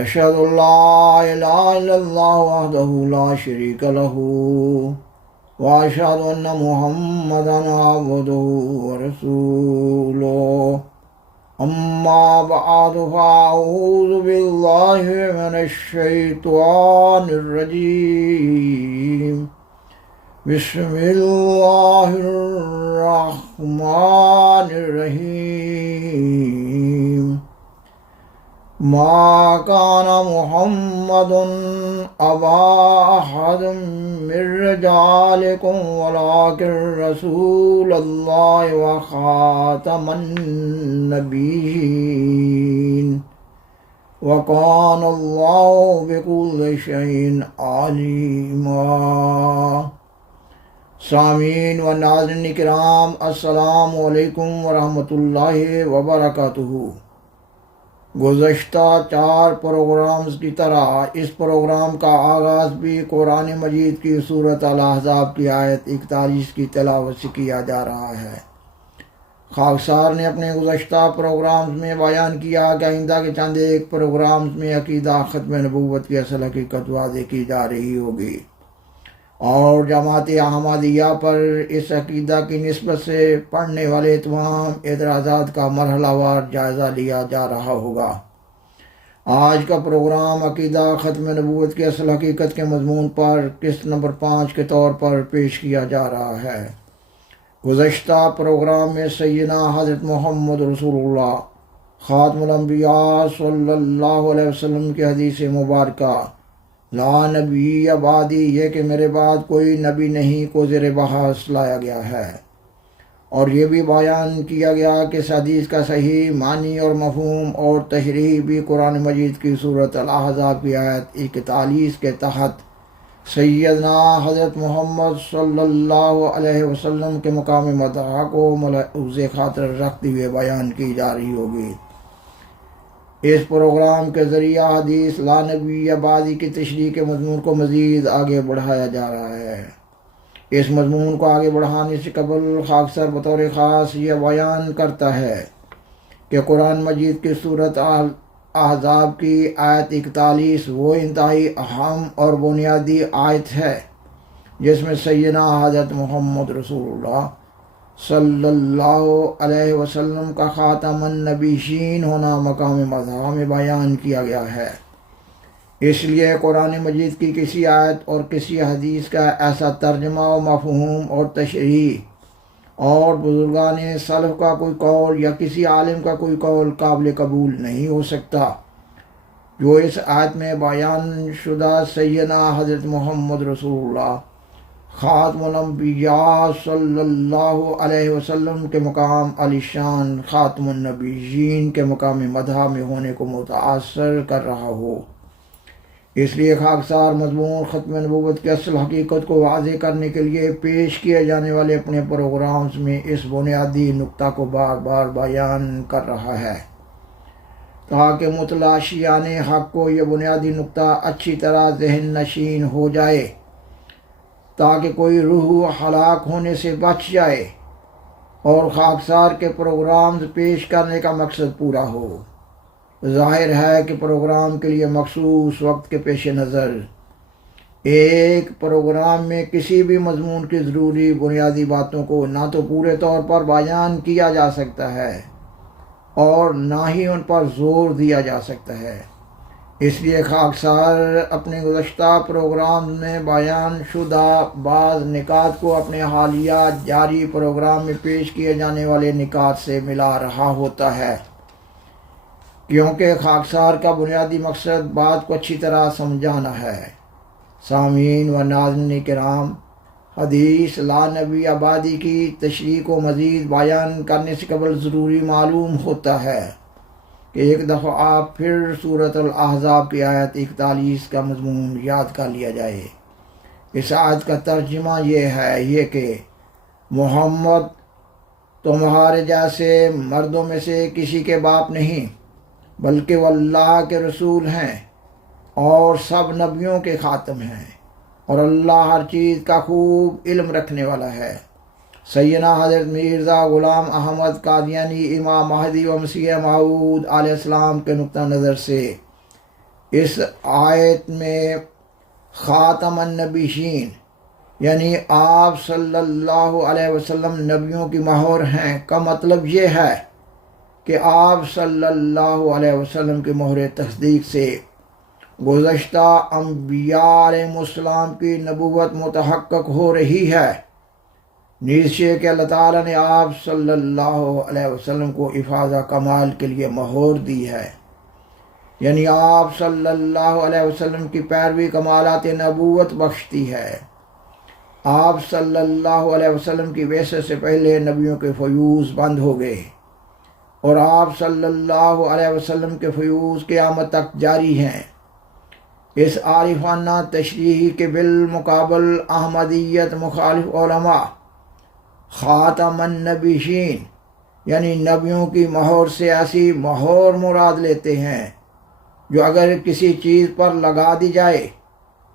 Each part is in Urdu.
أشهد أن لا إله إلا الله وحده لا شريك له وأشهد أن محمدا عبده ورسوله أما بعد فأعوذ بالله من الشيطان الرجيم بسم الله الرحمن الرحيم ما كان محمد أبا أحد من رجالكم ولكن رسول الله وخاتم النبيين وكان الله بكل شيء عليما. سامعین و ناظرین کرام، السلام علیکم ورحمۃ اللہ وبرکاتہ۔ گزشتہ 4 پروگرامز کی طرح اس پروگرام کا آغاز بھی قرآن مجید کی سورۃ الاحزاب کی آیت 41 کی تلاوت سے کیا جا رہا ہے۔ خاکسار نے اپنے گزشتہ پروگرامز میں بیان کیا کہ آئندہ کے چند ایک پروگرامز میں عقیدہ ختم نبوت کی اصل حقیقت واضح کی جا رہی ہوگی، اور جماعت احمدیہ پر اس عقیدہ کی نسبت سے پڑھنے والے تمام اعتراضات کا مرحلہ وار جائزہ لیا جا رہا ہوگا۔ آج کا پروگرام عقیدہ ختم نبوت کی اصل حقیقت کے مضمون پر قسط نمبر 5 کے طور پر پیش کیا جا رہا ہے۔ گزشتہ پروگرام میں سیدنا حضرت محمد رسول اللہ خاتم الانبیاء صلی اللہ علیہ وسلم کی حدیث مبارکہ لا نبی بعدی، یہ کہ میرے بعد کوئی نبی نہیں، کو زیر بحث لایا گیا ہے، اور یہ بھی بیان کیا گیا کہ اس حدیث کا صحیح معنی اور مفہوم اور تشریح بھی قرآن مجید کی سورۃ الاحزاب کی آیت 41 کے تحت سیدنا حضرت محمد صلی اللہ علیہ وسلم کے مقام مدح کو ملحوظ خاطر رکھتے ہوئے بیان کی جا رہی ہوگی۔ اس پروگرام کے ذریعہ حدیث لا نبی بعدی کی تشریح کے مضمون کو مزید آگے بڑھایا جا رہا ہے۔ اس مضمون کو آگے بڑھانے سے قبل خاکسار بطور خاص یہ بیان کرتا ہے کہ قرآن مجید کی سورۃ احزاب کی آیت 41 وہ انتہائی اہم اور بنیادی آیت ہے جس میں سیدنا حضرت محمد رسول اللہ صلی اللہ علیہ وسلم کا خاتم النبیین ہونا مقام مدح میں بیان کیا گیا ہے۔ اس لیے قرآن مجید کی کسی آیت اور کسی حدیث کا ایسا ترجمہ و مفہوم اور تشریح اور بزرگان سلف کا کوئی قول یا کسی عالم کا کوئی قول قابل قبول نہیں ہو سکتا جو اس آیت میں بیان شدہ سیدنا حضرت محمد رسول اللہ خاتم الانبیاء صلی اللہ علیہ وسلم کے مقام علی شان خاتم النبیین کے مقام مدح میں ہونے کو متاثر کر رہا ہو۔ اس لیے خاکسار مضمون ختم نبوت کی اصل حقیقت کو واضح کرنے کے لیے پیش کیے جانے والے اپنے پروگرامز میں اس بنیادی نقطہ کو بار بار بیان کر رہا ہے تاکہ متلاشیان حق کو یہ بنیادی نقطہ اچھی طرح ذہن نشین ہو جائے، تاکہ کوئی روح ہلاک ہونے سے بچ جائے اور خاکسار کے پروگرامز پیش کرنے کا مقصد پورا ہو۔ ظاہر ہے کہ پروگرام کے لیے مخصوص وقت کے پیش نظر ایک پروگرام میں کسی بھی مضمون کی ضروری بنیادی باتوں کو نہ تو پورے طور پر بیان کیا جا سکتا ہے اور نہ ہی ان پر زور دیا جا سکتا ہے۔ اس لیے خاکسار اپنے گزشتہ پروگرام میں بیان شدہ بعض نکات کو اپنے حالیہ جاری پروگرام میں پیش کیے جانے والے نکات سے ملا رہا ہوتا ہے، کیونکہ خاکسار کا بنیادی مقصد بات کو اچھی طرح سمجھانا ہے۔ سامعین و ناظرین کرام، حدیث لا نبی بعدی کی تشریح کو مزید بیان کرنے سے قبل ضروری معلوم ہوتا ہے کہ ایک دفعہ آپ پھر سورۃ الاحزاب کی آیت 41 کا مضمون یاد کر لیا جائے۔ اس آیت کا ترجمہ یہ ہے کہ محمد تمہارے جیسے مردوں میں سے کسی کے باپ نہیں، بلکہ وہ اللہ کے رسول ہیں اور سب نبیوں کے خاتم ہیں، اور اللہ ہر چیز کا خوب علم رکھنے والا ہے۔ سیدنا حضرت مرزا غلام احمد قادیانی امام مہدی و مسیح موعود علیہ السلام کے نقطہ نظر سے اس آیت میں خاتم النبیین یعنی آپ صلی اللہ علیہ وسلم نبیوں کی مہر ہیں کا مطلب یہ ہے کہ آپ صلی اللہ علیہ وسلم کی مہر تصدیق سے گزشتہ انبیاء علیہ السلام کی نبوت متحقق ہو رہی ہے، نیز یہ کہ اللہ تعالیٰ نے آپ صلی اللہ علیہ وسلم کو افاظہ کمال کے لیے مہر دی ہے، یعنی آپ صلی اللہ علیہ وسلم کی پیروی کمالات نبوت بخشتی ہے۔ آپ صلی اللہ علیہ وسلم کی بعثت سے پہلے نبیوں کے فیوز بند ہو گئے اور آپ صلی اللہ علیہ وسلم کے فیوز قیامت تک جاری ہیں۔ اس عارفانہ تشریح کے بالمقابل احمدیت مخالف علماء خاتم النبیین یعنی نبیوں کی مہر سے ایسی مہر مراد لیتے ہیں جو اگر کسی چیز پر لگا دی جائے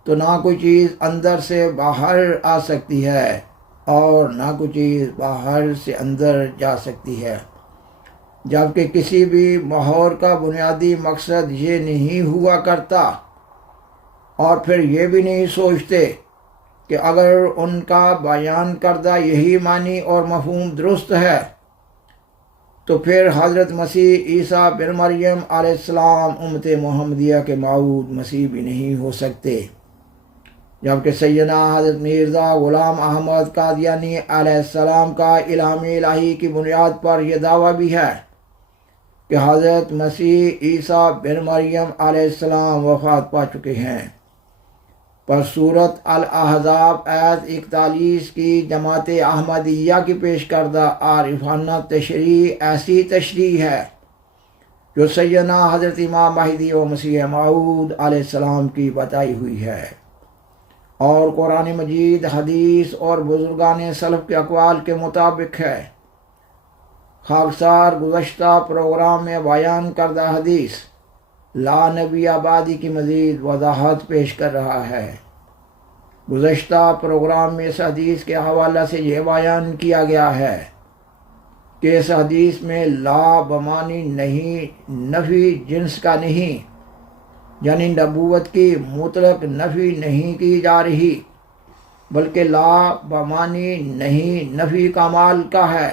تو نہ کوئی چیز اندر سے باہر آ سکتی ہے اور نہ کوئی چیز باہر سے اندر جا سکتی ہے، جبکہ کسی بھی مہر کا بنیادی مقصد یہ نہیں ہوا کرتا اور پھر یہ بھی نہیں سوچتے کہ اگر ان کا بیان کردہ یہی معنی اور مفہوم درست ہے تو پھر حضرت مسیح عیسیٰ بن مریم علیہ السلام امت محمدیہ کے موعود مسیح بھی نہیں ہو سکتے، جبکہ سیدنا حضرت مرزا غلام احمد قادیانی علیہ السلام کا الہام الہی کی بنیاد پر یہ دعویٰ بھی ہے کہ حضرت مسیح عیسیٰ بن مریم علیہ السلام وفات پا چکے ہیں۔ پر سورۃ الاحزاب آیت 41 کی جماعت احمدیہ کی پیش کردہ عارفانہ تشریح ایسی تشریح ہے جو سیدنا حضرت امام مہدی و مسیح موعود علیہ السلام کی بتائی ہوئی ہے اور قرآن مجید، حدیث اور بزرگان سلف کے اقوال کے مطابق ہے۔ خاکسار گزشتہ پروگرام میں بیان کردہ حدیث لا نبی آبادی کی مزید وضاحت پیش کر رہا ہے۔ گزشتہ پروگرام میں اس حدیث کے حوالہ سے یہ بیان کیا گیا ہے کہ اس حدیث میں لا بمانی نہیں، نفی جنس کا نہیں، یعنی نبوت کی مطلق نفی نہیں کی جا رہی، بلکہ لا بمانی نہیں نفی کمال کا ہے،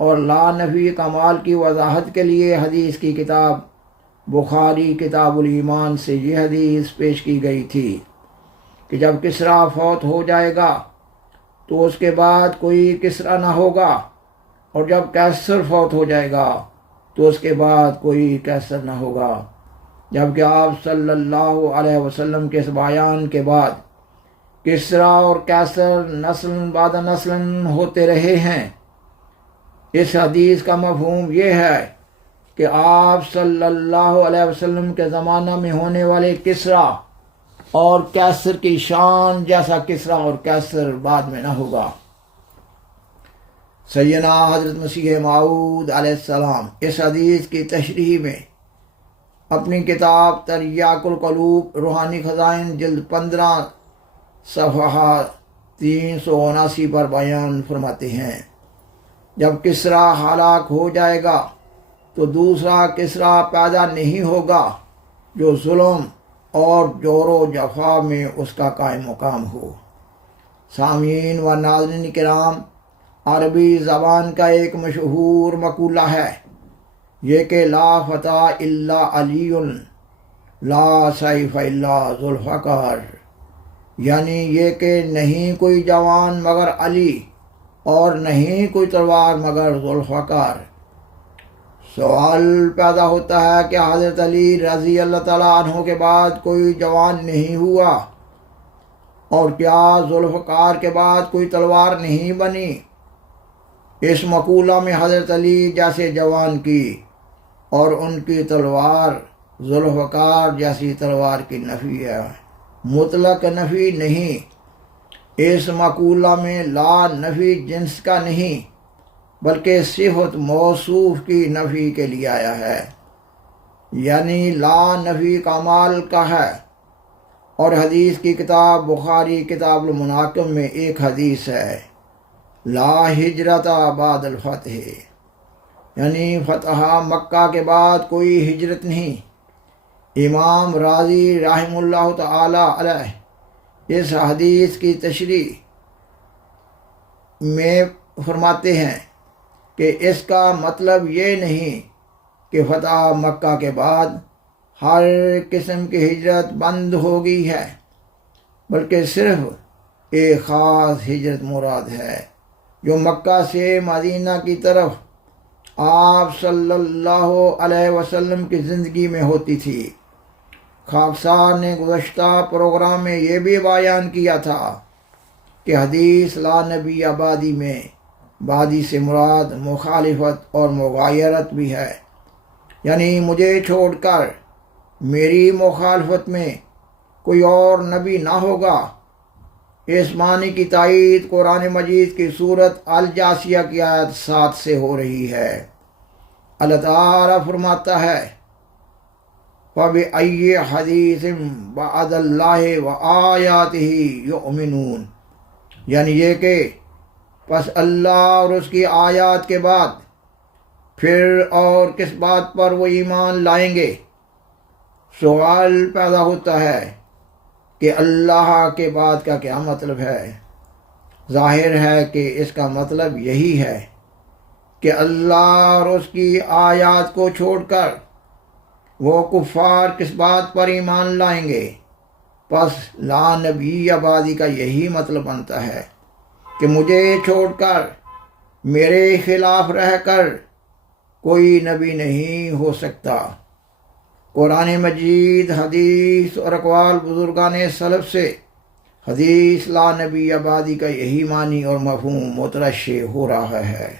اور لا نفی کمال کی وضاحت کے لیے حدیث کی کتاب بخاری کتاب الایمان سے یہ حدیث پیش کی گئی تھی کہ جب کسریٰ فوت ہو جائے گا تو اس کے بعد کوئی کسریٰ نہ ہوگا، اور جب قیصر فوت ہو جائے گا تو اس کے بعد کوئی قیصر نہ ہوگا، جبکہ آپ صلی اللہ علیہ وسلم کے اس بیان کے بعد کسریٰ اور قیصر نسل بعد نسل ہوتے رہے ہیں۔ اس حدیث کا مفہوم یہ ہے کہ آپ صلی اللہ علیہ وسلم کے زمانہ میں ہونے والے کسریٰ اور قیصر کی شان جیسا کسریٰ اور قیصر بعد میں نہ ہوگا۔ سیدنا حضرت مسیح موعود علیہ السلام اس حدیث کی تشریح میں اپنی کتاب تریاق القلوب روحانی خزائن جلد 15 صفحہ 379 پر بیان فرماتے ہیں، جب کسریٰ ہلاک ہو جائے گا تو دوسرا کسریٰ پیدا نہیں ہوگا جو ظلم اور جور و جفا میں اس کا قائم مقام ہو۔ سامعین و ناظرین کرام، عربی زبان کا ایک مشہور مقولہ ہے یہ کہ لا فتیٰ الا علی لا سیف الا ذوالفقار، یعنی یہ کہ نہیں کوئی جوان مگر علی اور نہیں کوئی تلوار مگر ذوالفقار۔ سوال پیدا ہوتا ہے کہ حضرت علی رضی اللہ تعالیٰ عنہ کے بعد کوئی جوان نہیں ہوا، اور کیا ذوالفقار کے بعد کوئی تلوار نہیں بنی؟ اس مقولہ میں حضرت علی جیسے جوان کی اور ان کی تلوار ذوالفقار جیسی تلوار کی نفی ہے، مطلق نفی نہیں۔ اس مقولہ میں لا نفی جنس کا نہیں بلکہ صفت موصوف کی نفی کے لیے آیا ہے، یعنی لا نفی کمال کا ہے۔ اور حدیث کی کتاب بخاری کتاب المناقب میں ایک حدیث ہے لا ہجرت بعد الفتح، یعنی فتح مکہ کے بعد کوئی ہجرت نہیں، امام راضی رحمہ اللہ تعالی علیہ اس حدیث کی تشریح میں فرماتے ہیں کہ اس کا مطلب یہ نہیں کہ فتح مکہ کے بعد ہر قسم کی ہجرت بند ہو گئی ہے، بلکہ صرف ایک خاص ہجرت مراد ہے جو مکہ سے مدینہ کی طرف آپ صلی اللہ علیہ وسلم کی زندگی میں ہوتی تھی۔ خاکسار نے گزشتہ پروگرام میں یہ بھی بیان کیا تھا کہ حدیث لا نبی آبادی میں بادی سے مراد مخالفت اور مغایرت بھی ہے، یعنی مجھے چھوڑ کر میری مخالفت میں کوئی اور نبی نہ ہوگا۔ اس معنی کی تائید قرآن مجید کی سورت الجاثیہ کی آیت 7 سے ہو رہی ہے۔ اللہ تعالیٰ فرماتا ہے فَبِأَيِّ حَدِيثٍ بَعْدَ اللَّهِ وَآيَاتِهِ يُؤْمِنُونَ، یعنی یہ کہ پس اللہ اور اس کی آیات کے بعد پھر اور کس بات پر وہ ایمان لائیں گے۔ سوال پیدا ہوتا ہے کہ اللہ کے بعد کا کیا مطلب ہے؟ ظاہر ہے کہ اس کا مطلب یہی ہے کہ اللہ اور اس کی آیات کو چھوڑ کر وہ کفار کس بات پر ایمان لائیں گے۔ پس لا نبی آبادی کا یہی مطلب بنتا ہے کہ مجھے چھوڑ کر میرے خلاف رہ کر کوئی نبی نہیں ہو سکتا۔ قرآن مجید، حدیث اور اقوال بزرگان سلف سے حدیث لا نبی آبادی کا یہی معنی اور مفہوم مترشح ہو رہا ہے۔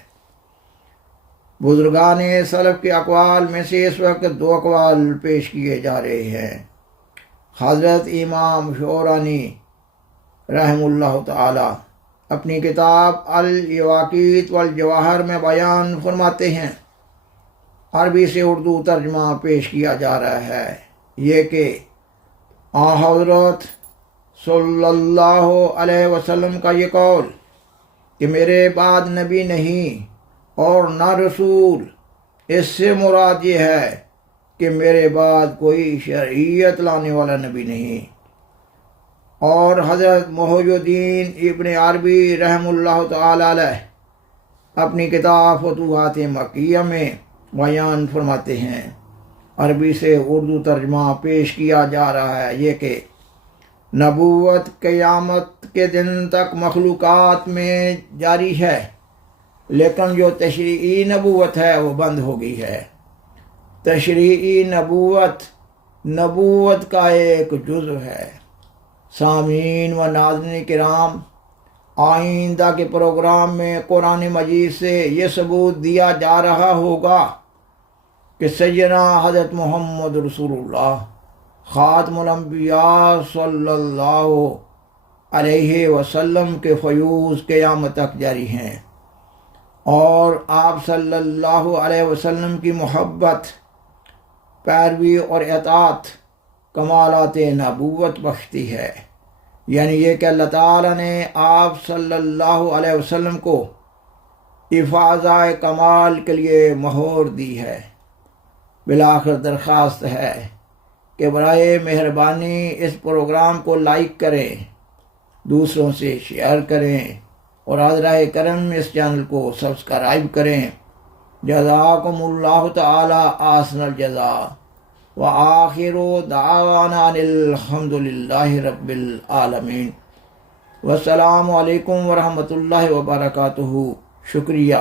بزرگان سلف کے اقوال میں سے اس وقت 2 اقوال پیش کیے جا رہے ہیں۔ حضرت امام شعرانی رحمہ اللہ تعالی اپنی کتاب الیواقیت والجواہر میں بیان فرماتے ہیں، عربی سے اردو ترجمہ پیش کیا جا رہا ہے، یہ کہ حضرت صلی اللہ علیہ وسلم کا یہ قول کہ میرے بعد نبی نہیں اور نہ رسول، اس سے مراد یہ ہے کہ میرے بعد کوئی شرعیت لانے والا نبی نہیں۔ اور حضرت محی الدین ابن عربی رحمہ اللہ تعالی علیہ اپنی کتاب فتوحات مکیہ میں بیان فرماتے ہیں، عربی سے اردو ترجمہ پیش کیا جا رہا ہے، یہ کہ نبوت قیامت کے دن تک مخلوقات میں جاری ہے، لیکن جو تشریعی نبوت ہے وہ بند ہو گئی ہے۔ تشریعی نبوت کا ایک جزو ہے۔ سامعین و ناظرین کرام، آئندہ کے پروگرام میں قرآن مجید سے یہ ثبوت دیا جا رہا ہوگا کہ سیدنا حضرت محمد رسول اللہ خاتم الانبیاء صلی اللہ علیہ وسلم کے فیوز قیامت تک جاری ہیں، اور آپ صلی اللہ علیہ وسلم کی محبت، پیروی اور اطاعت کمالات نبوت بخشتی ہے، یعنی یہ کہ اللہ تعالیٰ نے آپ صلی اللہ علیہ وسلم کو افاضہ کمال کے لیے مہور دی ہے۔ بالآخر درخواست ہے کہ برائے مہربانی اس پروگرام کو لائک کریں، دوسروں سے شیئر کریں، اور حضرہ کرم اس چینل کو سبسکرائب کریں۔ جزاکم اللہ تعالی احسن الجزاء، وآخر دعوانا الحمد للہ رب العالمین، والسلام علیکم ورحمۃ اللہ وبرکاتہ۔ شکریہ۔